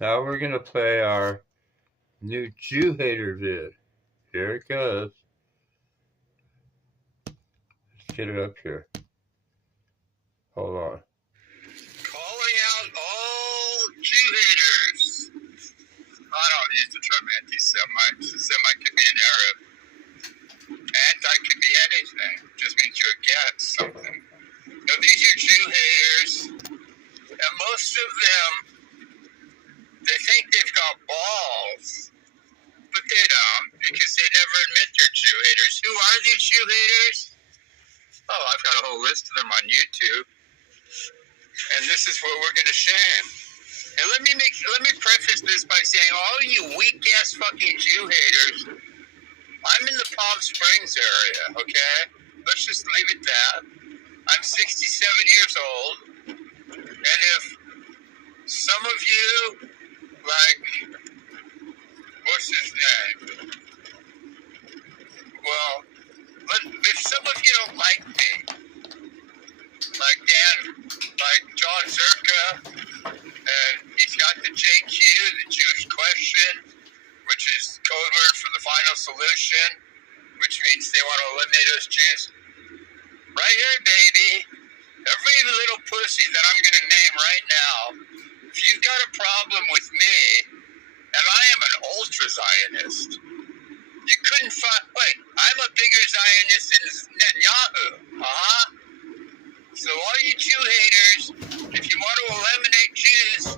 Now we're going to play our new Jew hater vid. Here it goes. Let's get it up here. Hold on. Calling out all Jew haters. I don't use the term anti-Semite. Semite could be an Arab. Anti could be anything. Just means you're against something. Now these are Jew haters, and most of them, they think they've got balls, but they don't, because they never admit they're Jew haters. Who are these Jew haters? Oh, I've got a whole list of them on YouTube, and this is what we're going to shame. And let me preface this by saying, all you weak ass fucking Jew haters, I'm in the Palm Springs area, okay? Let's just leave it that. I'm 67 years old, and if some of you, like, what's his name? Well, if some of you don't like me, like John Zerka, and he's got the JQ, the Jewish question, which is code word for the final solution, which means they want to eliminate us Jews. Right here, baby. Every little pussy that I'm going to name right now, if you've got a problem with me, and I am an ultra-Zionist, you couldn't find... Wait, I'm a bigger Zionist than Netanyahu. So all you Jew haters, if you want to eliminate Jews,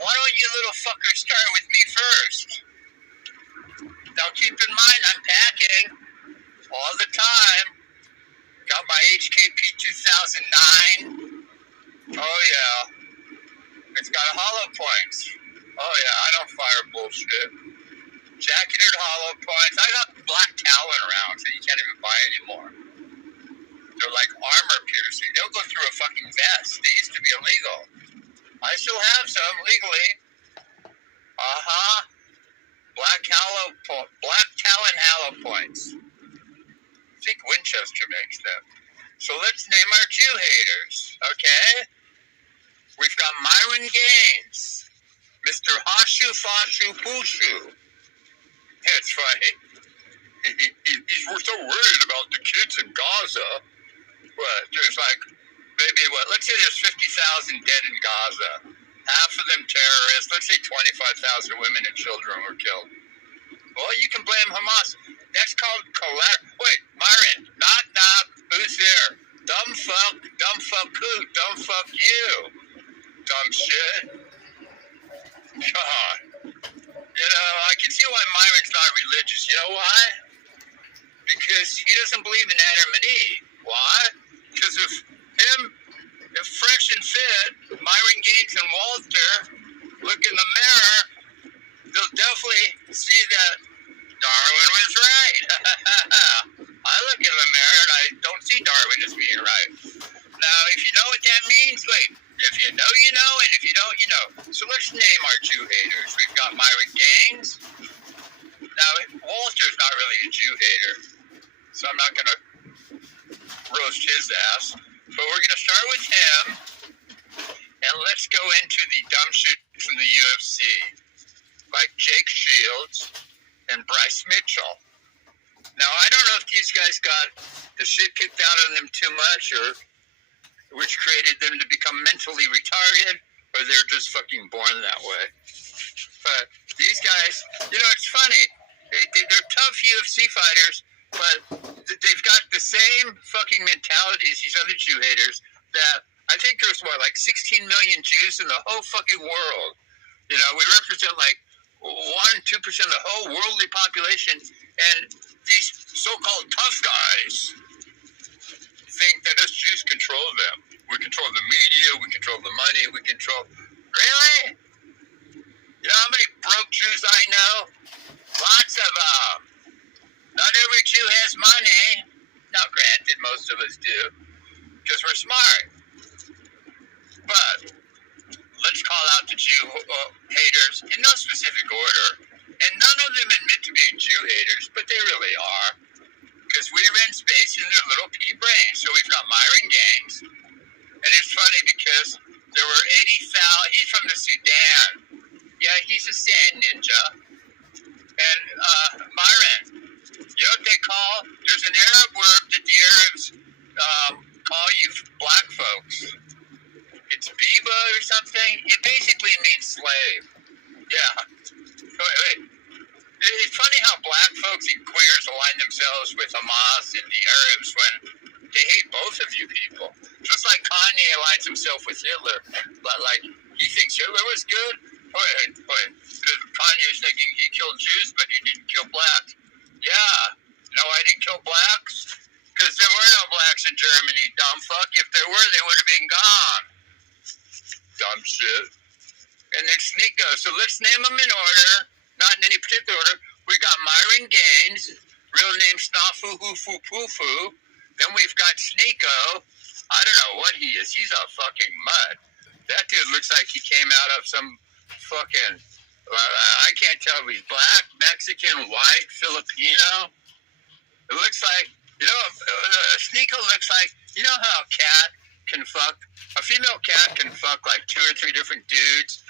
why don't you little fuckers start with me first? Now keep in mind, I'm packing all the time. Got my HKP 2009. Oh yeah. It's got hollow points. Oh yeah, I don't fire bullshit. Jacketed hollow points. I got black Talon rounds that you can't even buy anymore. They're like armor piercing. They'll go through a fucking vest. They used to be illegal. I still have some legally. Black Talon hollow points. I think Winchester makes them. So let's name our Jew haters, okay? We've got Myron Gaines, Mr. Hashu Fashu Pushu. Yeah, it's funny. He's so worried about the kids in Gaza. What? There's like, maybe what? Let's say there's 50,000 dead in Gaza. Half of them terrorists. Let's say 25,000 women and children were killed. Well, you can blame Hamas. That's called collateral. Wait, Myron, knock knock. Who's there? Dumb fuck who? Dumb fuck you. Dumb shit. God. You know, I can see why Myron's not religious. You know why? Because he doesn't believe in Adam and Eve. Why? Because if fresh and fit, Myron Gaines and Walter look in the mirror, they'll definitely see that Darwin was right. I look in the mirror and I don't see Darwin as being right. Now, if you know what that means, wait. If you know, you know, and if you don't, you know. So let's name our Jew haters. We've got Myron Gaines. Now, Walter's not really a Jew hater, so I'm not going to roast his ass. But we're going to start with him, and let's go into the dumb shit from the UFC, like Jake Shields and Bryce Mitchell. Now, I don't know if these guys got the shit kicked out of them too much, or which created them to become mentally retarded, or they're just fucking born that way. But these guys, you know, it's funny. They're tough UFC fighters, but they've got the same fucking mentality as these other Jew haters that I think there's, what, like 16 million Jews in the whole fucking world. You know, we represent like 1-2% of the whole worldly population, and these so-called tough guys think that us Jews control them. We control the media, we control the money, we control... Really? You know how many broke Jews I know? Lots of them. Not every Jew has money. Now, granted, most of us do, because we're smart. But let's call out the Jew haters in no specific order. And none of them admit to being Jew haters, but they really are. Because we rent space in their little pea brains. So we've got Myron Gaines. And it's funny because there were 80,000, he's from the Sudan. Yeah, he's a sand ninja. And Myron, you know what they call? There's an Arab word that the Arabs call you black folks. It's biba or something. It basically means slave. Yeah. Wait. It's funny how black folks and queers align themselves with Hamas and the Arabs when they hate both of you people. Just like Kanye aligns himself with Hitler. Like, he thinks Hitler was good. Wait. Because Kanye's thinking he killed Jews, but he didn't kill blacks. Yeah. No, I didn't kill blacks. Because there were no blacks in Germany, dumb fuck. If there were, they would have been gone. Dumb shit. And then Sneeko. So let's name them in order. Not in any particular order. We got Myron Gaines, real name Snafu Hoofu Poofu. Then we've got Sneeko. I don't know what he is. He's a fucking mud. That dude looks like he came out of some fucking, I can't tell if he's black, Mexican, white, Filipino. It looks like, Sneeko looks like, you know how a cat can fuck, a female cat can fuck like 2 or 3 different dudes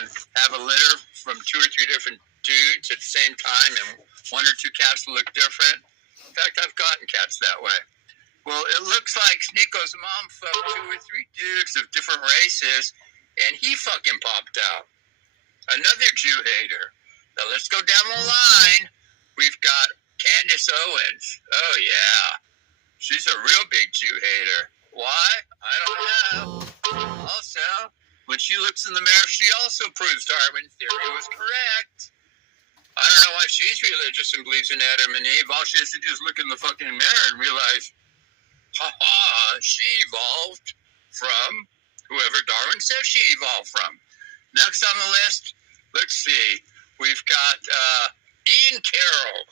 and have a litter from 2 or 3 different dudes at the same time, and 1 or 2 cats look different. In fact, I've gotten cats that way. Well, it looks like Sneeko's mom fucked 2 or 3 dudes of different races, and he fucking popped out. Another Jew hater. Now let's go down the line. We've got Candace Owens. Oh yeah, she's a real big Jew hater. Why? I don't know. Also, when she looks in the mirror, she also proves Darwin's theory was correct. I don't know why she's religious and believes in Adam and Eve. All she has to do is look in the fucking mirror and realize, she evolved from whoever Darwin says she evolved from. Next on the list, let's see. We've got Ian Carroll.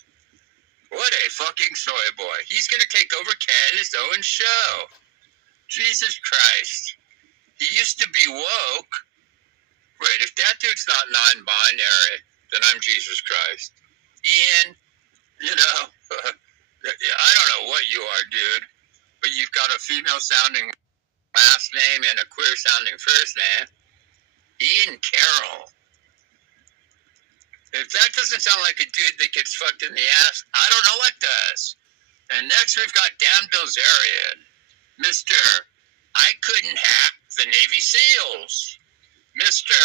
What a fucking soy boy. He's going to take over Candace Owens' show. Jesus Christ. He used to be woke. Wait, if that dude's not non-binary, then I'm Jesus Christ. Ian, I don't know what you are, dude, but you've got a female-sounding last name and a queer-sounding first name. Ian Carroll. If that doesn't sound like a dude that gets fucked in the ass, I don't know what does. And next we've got Dan Bilzerian. Mr. I couldn't hack the Navy SEALs. Mr.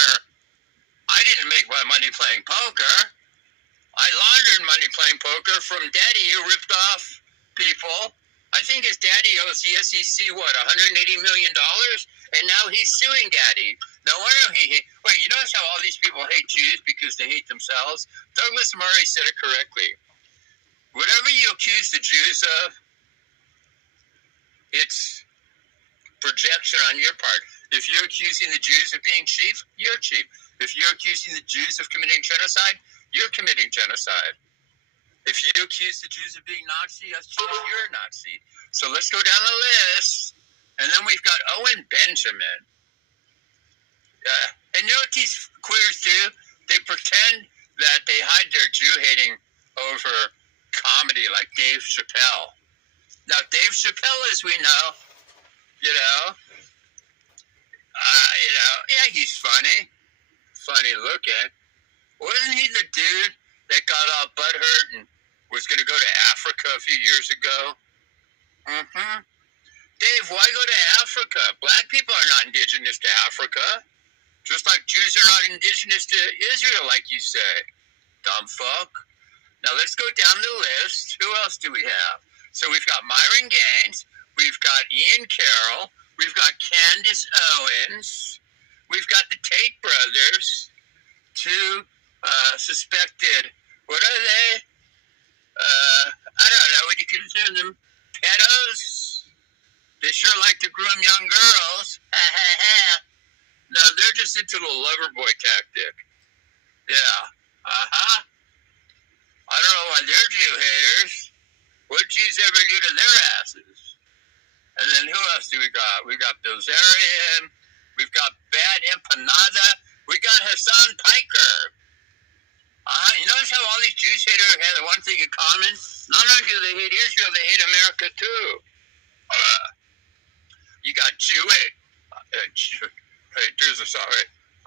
I didn't make my money playing poker. I laundered money playing poker from Daddy who ripped off people. I think his daddy owes the SEC, $180 million? And now he's suing Daddy. No wonder wait, you notice how all these people hate Jews because they hate themselves? Douglas Murray said it correctly. Whatever you accuse the Jews of, it's projection on your part. If you're accusing the Jews of being cheap, you're cheap. If you're accusing the Jews of committing genocide, you're committing genocide. If you accuse the Jews of being Nazi, you're a Nazi. So let's go down the list. And then we've got Owen Benjamin. And you know what these queers do? They pretend that they hide their Jew-hating over comedy like Dave Chappelle. Now, Dave Chappelle, as we know, yeah, he's funny looking. Wasn't he the dude that got all butthurt and was going to go to Africa a few years ago? Dave, why go to Africa? Black people are not indigenous to Africa. Just like Jews are not indigenous to Israel, like you say. Dumb fuck. Now let's go down the list. Who else do we have? So we've got Myron Gaines. We've got Ian Carroll. We've got Candace Owens. We've got the Tate brothers. 2 suspected, what are they? I don't know, would you consider them pedos? They sure like to groom young girls. No, they're just into the lover boy tactic. Yeah. I don't know why they're Jew haters. What Jews ever do to their asses? And then who else do we got? We got Bilzerian. We've got Bad Empanada. We got Hassan Piker. You notice how all these Jews haters have one thing in common? Not only do they hate Israel, they hate America too. You got Jewish. There's a song.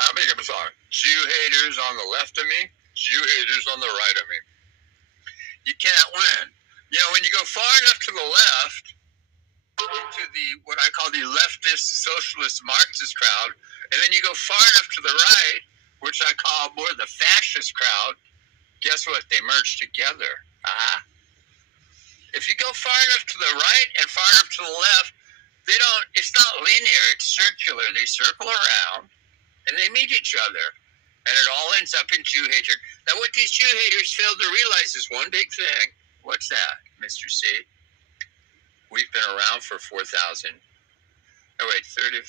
I'll make up a song. Jew haters on the left of me, Jew haters on the right of me. You can't win. You know, when you go far enough to the left, into the what I call the leftist, socialist, Marxist crowd, and then you go far enough to the right, which I call more the fascist crowd, guess what? They merge together. If you go far enough to the right and far enough to the left, it's not linear, it's circular. They circle around and they meet each other. And it all ends up in Jew hatred. Now, what these Jew haters fail to realize is one big thing. What's that, Mr. C? We've been around for 4,000. Oh, wait, 35.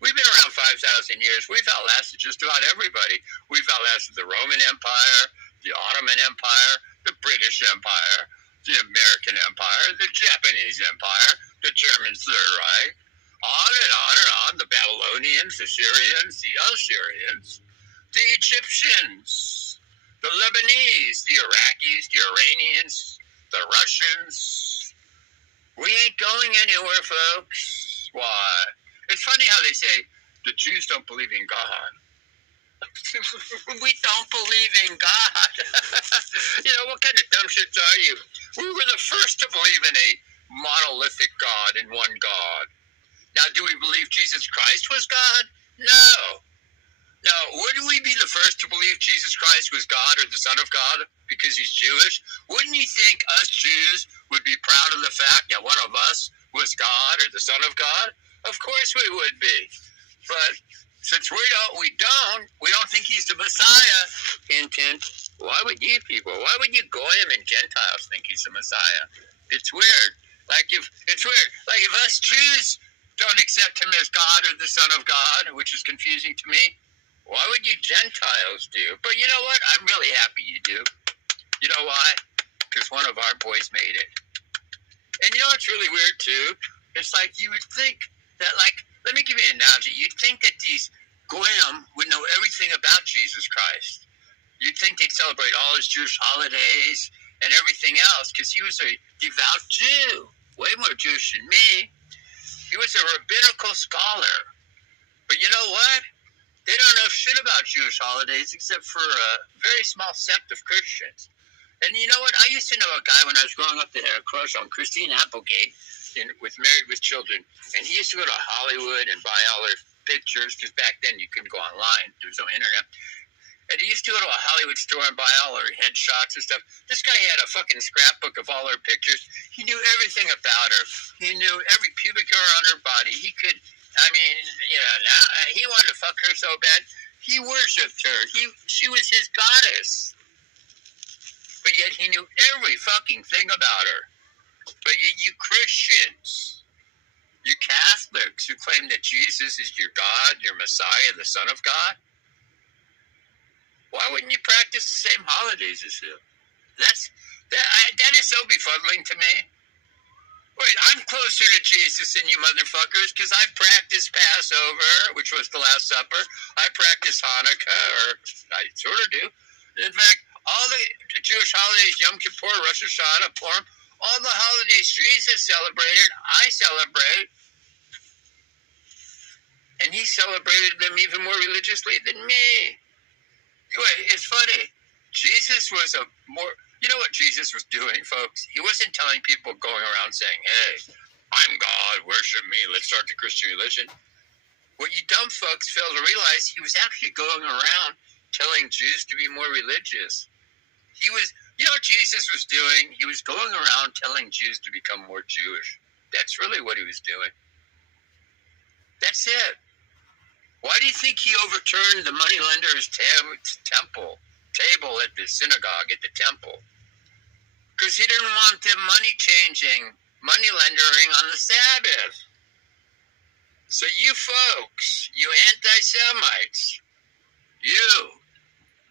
We've been around 5,000 years. We've outlasted just about everybody. We've outlasted the Roman Empire, the Ottoman Empire, the British Empire, the American Empire, the Japanese Empire, the German Third Reich, on and on and on. The Babylonians, the Syrians, the Assyrians, the Egyptians, the Lebanese, the Iraqis, the Iranians, the Russians. We ain't going anywhere, folks. Why? It's funny how they say the Jews don't believe in God. We don't believe in God. You know, what kind of dumb shits are you? We were the first to believe in a monolithic God and one God. Now, do we believe Jesus Christ was God? No. Now, wouldn't we be the first to believe Jesus Christ was God or the Son of God because he's Jewish? Wouldn't you think us Jews would be proud of the fact that one of us was God or the Son of God? Of course we would be. But since we don't think he's the Messiah, hint, hint, why would you people, why would you Goyim and Gentiles think he's the Messiah? It's weird. It's weird. Like if us Jews don't accept him as God or the Son of God, which is confusing to me, why would you Gentiles do? But you know what? I'm really happy you do. You know why? Because one of our boys made it. And you know what's really weird, too? It's like you would think that, let me give you an analogy. You'd think that these Goyim would know everything about Jesus Christ. You'd think they'd celebrate all his Jewish holidays and everything else because he was a devout Jew. Way more Jewish than me. He was a rabbinical scholar. But you know what? They don't know shit about Jewish holidays except for a very small sect of Christians. And you know what? I used to know a guy when I was growing up that had a crush on Christine Applegate, Married with Children. And he used to go to Hollywood and buy all her pictures because back then you couldn't go online. There was no internet. And he used to go to a Hollywood store and buy all her headshots and stuff. This guy had a fucking scrapbook of all her pictures. He knew everything about her. He knew every pubic hair on her body. He could... now he wanted to fuck her so bad. He worshipped her. She was his goddess. But yet he knew every fucking thing about her. But yet you Christians, you Catholics who claim that Jesus is your God, your Messiah, the Son of God, why wouldn't you practice the same holidays as him? That is so befuddling to me. Wait, I'm closer to Jesus than you motherfuckers because I practice Passover, which was the Last Supper. I practice Hanukkah, or I sort of do. In fact, all the Jewish holidays, Yom Kippur, Rosh Hashanah, Purim, all the holidays Jesus celebrated, I celebrate. And he celebrated them even more religiously than me. Wait, it's funny. Jesus was You know what Jesus was doing, folks? He wasn't telling people going around saying, hey, I'm God, worship me, let's start the Christian religion. What you dumb folks fail to realize, he was actually going around telling Jews to be more religious. You know what Jesus was doing? He was going around telling Jews to become more Jewish. That's really what he was doing. That's it. Why do you think he overturned the moneylender's table at the synagogue, at the temple? Because he didn't want them money lendering on the Sabbath. So you folks, you anti-Semites,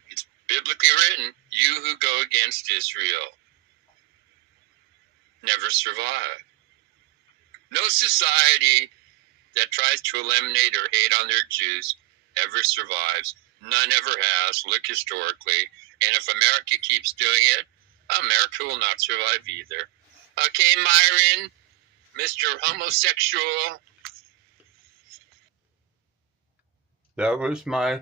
it's biblically written, you who go against Israel never survive. No society that tries to eliminate or hate on their Jews ever survives. None ever has. Look historically. And if America keeps doing it, America will not survive either. Okay, Myron, Mr. Homosexual. that was my